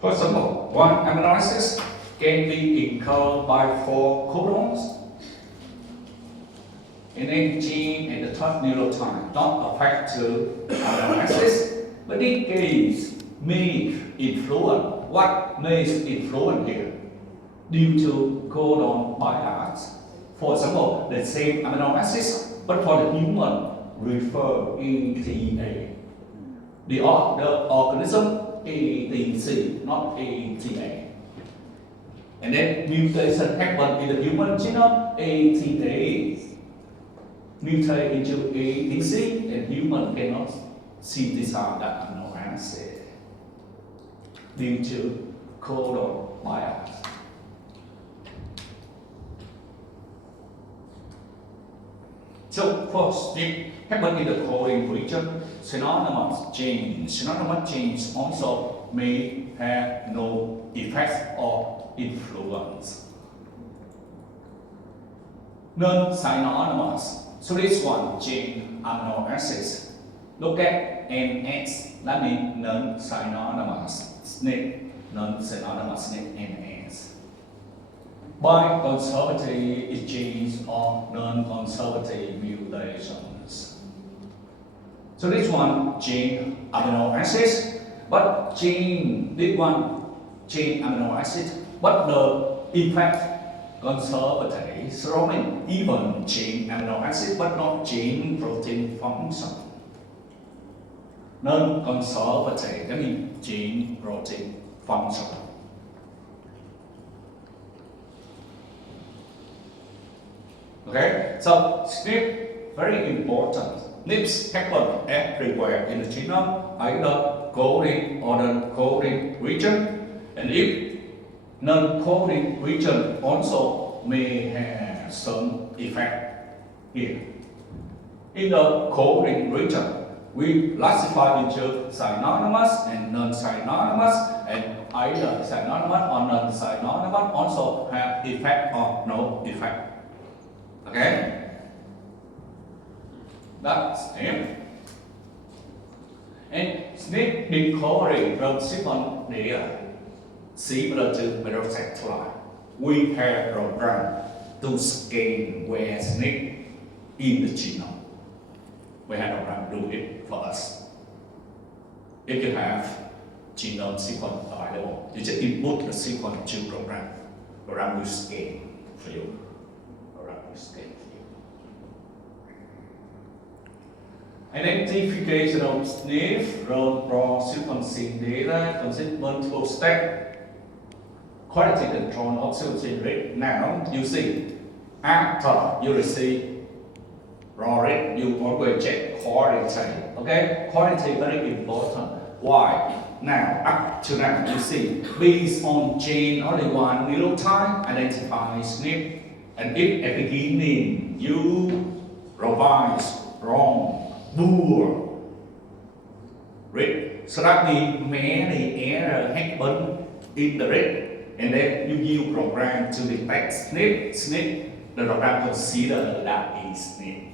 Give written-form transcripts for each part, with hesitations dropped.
For example, one amino acid can be encoded by 4 codons. And then gene and the third nucleotide don't affect to amino acids, but in case may influence. What may influence here? Due to codon bias. For example, the same amino acids, but for the human refer ATA. The organism ATC, not ATA. And then mutation happen in the human genome ATA. Mutate into ATC, and human cannot synthesize that amino acid due to codon bias. So first, it happen in the coding region. Synonymous genes also may have no effect or influence. Non-synonymous. So this one, gene amino acids. Look at NS, that means non-synonymous SNP, non-synonymous SNP, NS. By conservative genes or non-conservative mutations. So this one, gene amino acids, but this one, gene amino acid, but the effect conservative, so mean even gene amino acid, but not gene protein function. Non-conservative, that means gene protein function. Okay, so SNP very important. SNPs happen everywhere in the genome, either coding or non-coding region, and if non-coding region also may have some effect here. In the coding region, we classify into synonymous and non-synonymous, and either synonymous or non-synonymous also have effect or no effect. Okay? That's SNP. And SNP decoding from sequence layer. Similar to heterosexual, we have program to scan where SNP in the genome. We have program do it for us. If you have genome sequence available, you just input the sequence to program. Program will scan for you. Program will scan for you. Identification of SNP from raw sequencing data consists multiple steps. Quality control of sequencing rate. Now you see, after you receive raw rate, you always check quality. Okay, quality very important. Why? Now, up to now, you see, based on gene only one nucleotide identify SNP, and if at the beginning you provide wrong, poor rate, so that means many errors happen in the rate. And then you use program to detect SNP, the program consider that is SNP.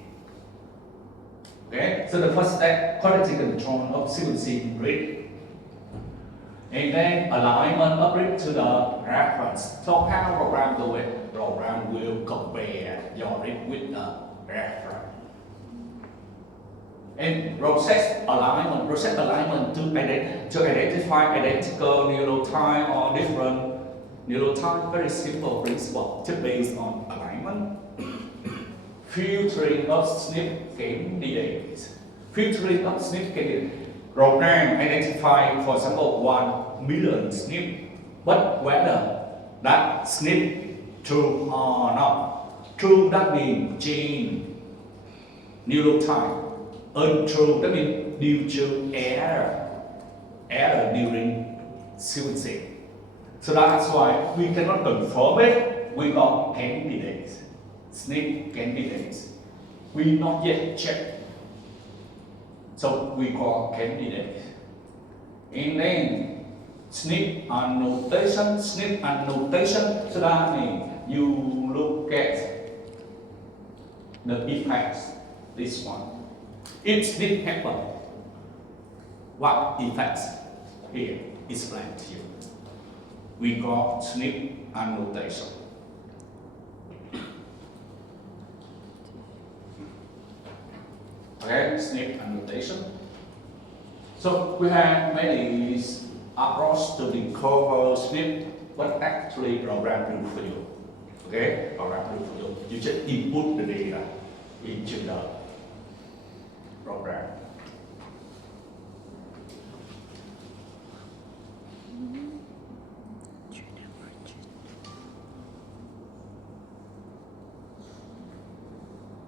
Okay, so the first step, quality control of sequencing rate. And then alignment of rate to the reference. So how program do it? Program will compare your rate with the reference. And process alignment to identify identical nucleotide or different nucleotide, very simple principle, just based on alignment. Filtering of SNP candidates. Filtering of SNP candidates. Program identify, for example, 1 million SNP, but whether that SNP true or not. True, that means gene, nucleotide. Untrue, that means due to error during sequencing. So that's why we cannot confirm it. We got candidates, SNP candidates. We not yet check. So we call candidates. And then SNP annotation. So that means you look at the effects. This one. If SNP happen, what effects here explained to you. we call SNP annotation. Okay, SNP annotation. So we have many approaches to decode SNP, but actually program proof for you. Okay, program proof for you. You just input the data into the program.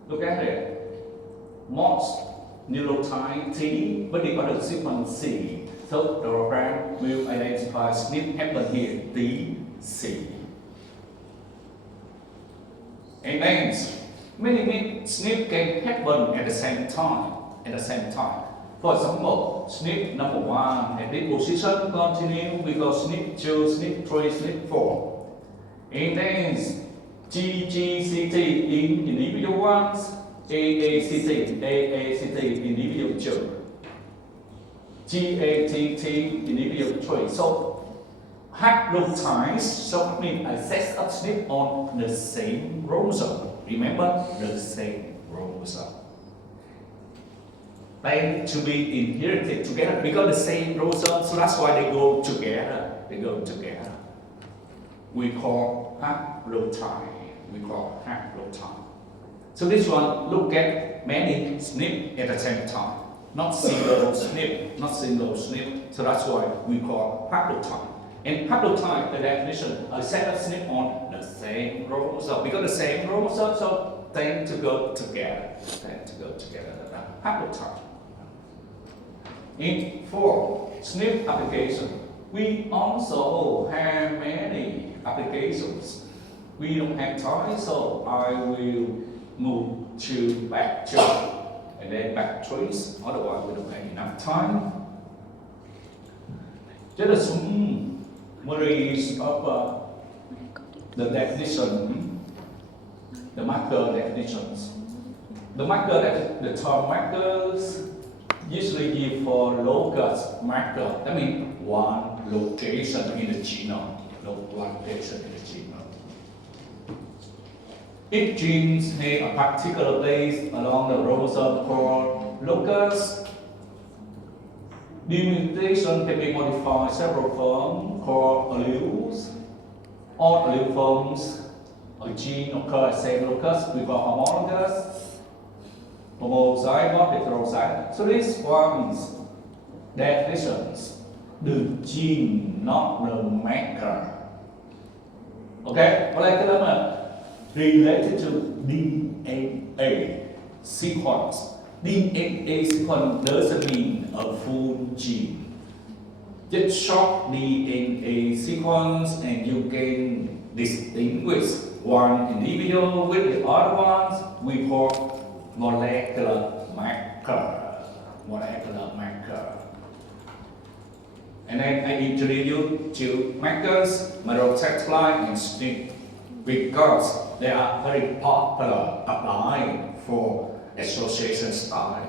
Look at it. Most nucleotide T, but they got a sequence C. So the program will identify SNP happen here, T, C. And then many SNP can happen at the same time. For example, SNP number 1 at this position continue because SNP 2, SNP 3, SNP 4. And then GGCT in individual ones, AACT individual 2. GATT individual 3. So haplotypes so mean a set of SNP on the same chromosome. Remember, the same chromosome. They to be inherited together because the same chromosome, so that's why they go together. We call haplotype. So this one look at many SNP at the same time, not single SNP. So that's why we call haplotype. And haplotype, the definition, a set of SNP on the same chromosome. Because the same chromosome, so tend to go together. Haplotype. In for SNP application, we also have many applications. We don't have time, so I will move to back 2 and then back 3, otherwise we don't have enough time. Just a summary of the definition, the marker definitions. The term markers usually give for locus marker, that means one location in the genome. Each gene has a particular place along the chromosome called locus. The mutation can be modified several forms called alleles. All allele forms of gene occur at same locus. We call homologous, homozygote, heterozygote. So these forms definitions, the gene, not the marker. Okay, molecular related to DNA sequence. DNA sequence doesn't mean a full gene. Just short DNA sequence and you can distinguish one individual with the other ones. We call molecular marker. And then I introduce you to markers, microsatellite and SNP, because they are very popular applied for association study.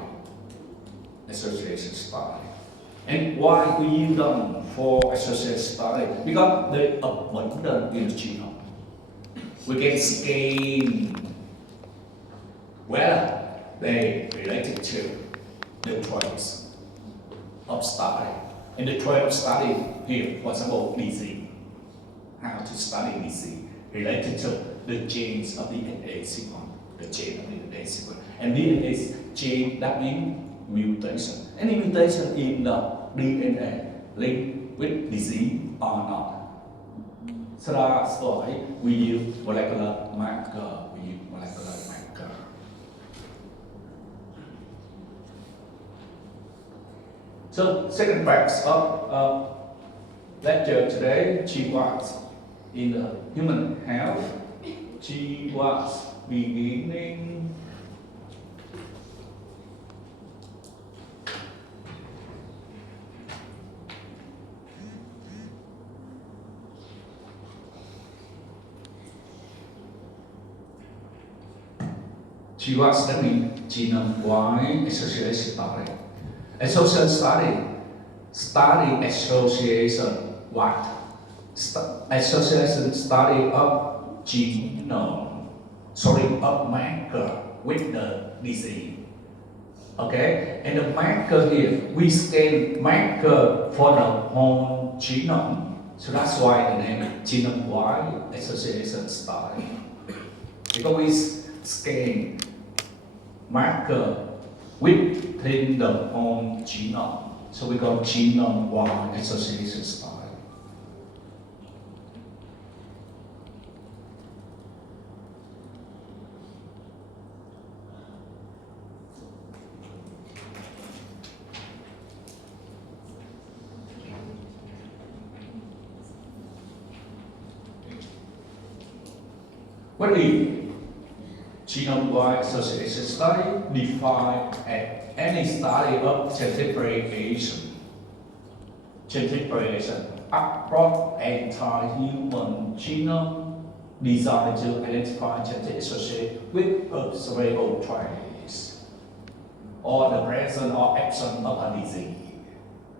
And why we use them for association study? Because they are abundant in the genome. We can scan whether they related to the traits of study. And the trait of study here, for example, disease. How to study disease related to the genes of DNA sequence. And DNA gene, that means mutation. Any mutation in the DNA linked with disease or not. So that's why we use molecular marker. So second part of lecture today, GWAS in the human health. GWAS beginning. GWAS that means genome-wide association study. Association study association what? association study of of marker with the disease. Okay, and the marker here, we scan marker for the whole genome. So that's why the name is genome-wide association study. Because we scan marker within the whole genome. So we call genome-wide association study. What is genome-wide association study? Defined as any study of genetic variation. Genetic variation across entire human genome designed to identify genetic association with observable traits or the presence or absence of a disease.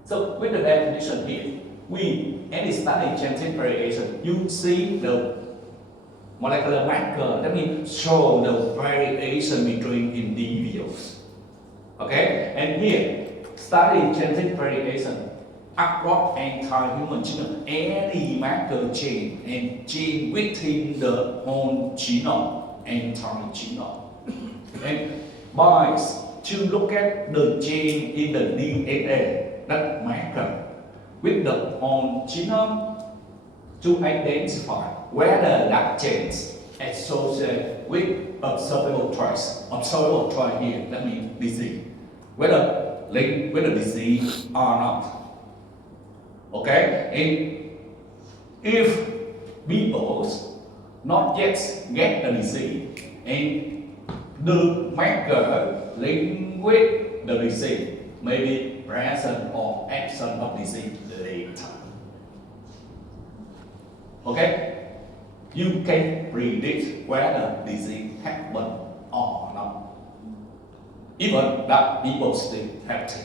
So with the definition here, any study genetic variation, you see the molecular marker, that means show the variation between individuals. Okay, and here, study genetic variation across entire human genome, any marker change and change within the whole genome, entire genome. And by to look at the change in the DNA, that marker, with the whole genome, to identify whether that change associated with observable traits. Observable trait here, that means disease. Whether linked with the disease or not. Okay? And if people not yet get the disease and the marker linked with the disease may be present or absent of disease later. Okay, you can predict whether disease happen or not. Even that people still healthy.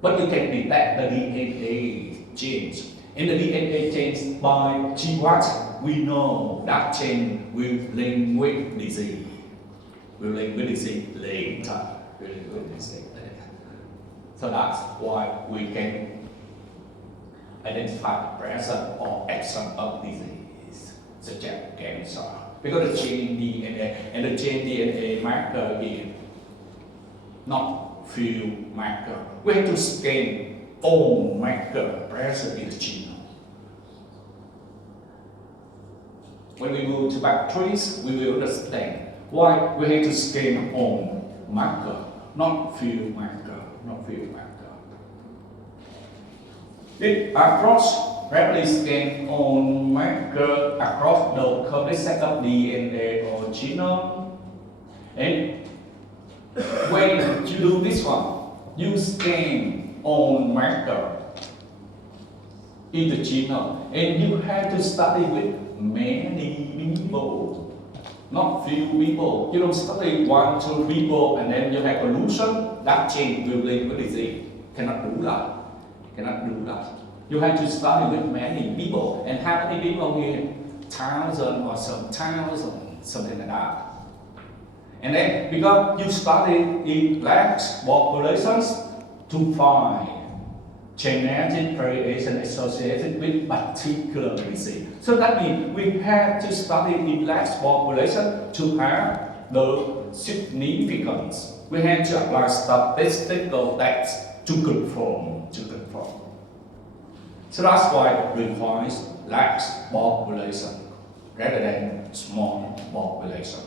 But you can detect the DNA change. In the DNA change by GWAS, we know that change will link with disease. Will link with disease later. Will link with disease later. So that's why we can identify the presence or absence of disease, such as cancer. Because the change DNA and the change DNA marker is not few marker. We have to scan all marker present in the genome. When we move to bacteria, we will understand why we have to scan all marker, not few marker, not few marker. It across rapidly scan on marker across the complete set of DNA or genome. And when you do this one, you scan on marker in the genome, and you have to study with many people, not few people. You don't study 1, 2 people and then you have illusion that change will link with disease. Cannot do that. Cannot do that. You have to study with many people, and how many people here? 1,000 or some thousand, something like that. And then because you study in large populations to find genetic variation associated with particular disease. So that means we have to study in large population to have the significance. We have to apply statistical tests to confirm. So that's why it requires large population rather than small population.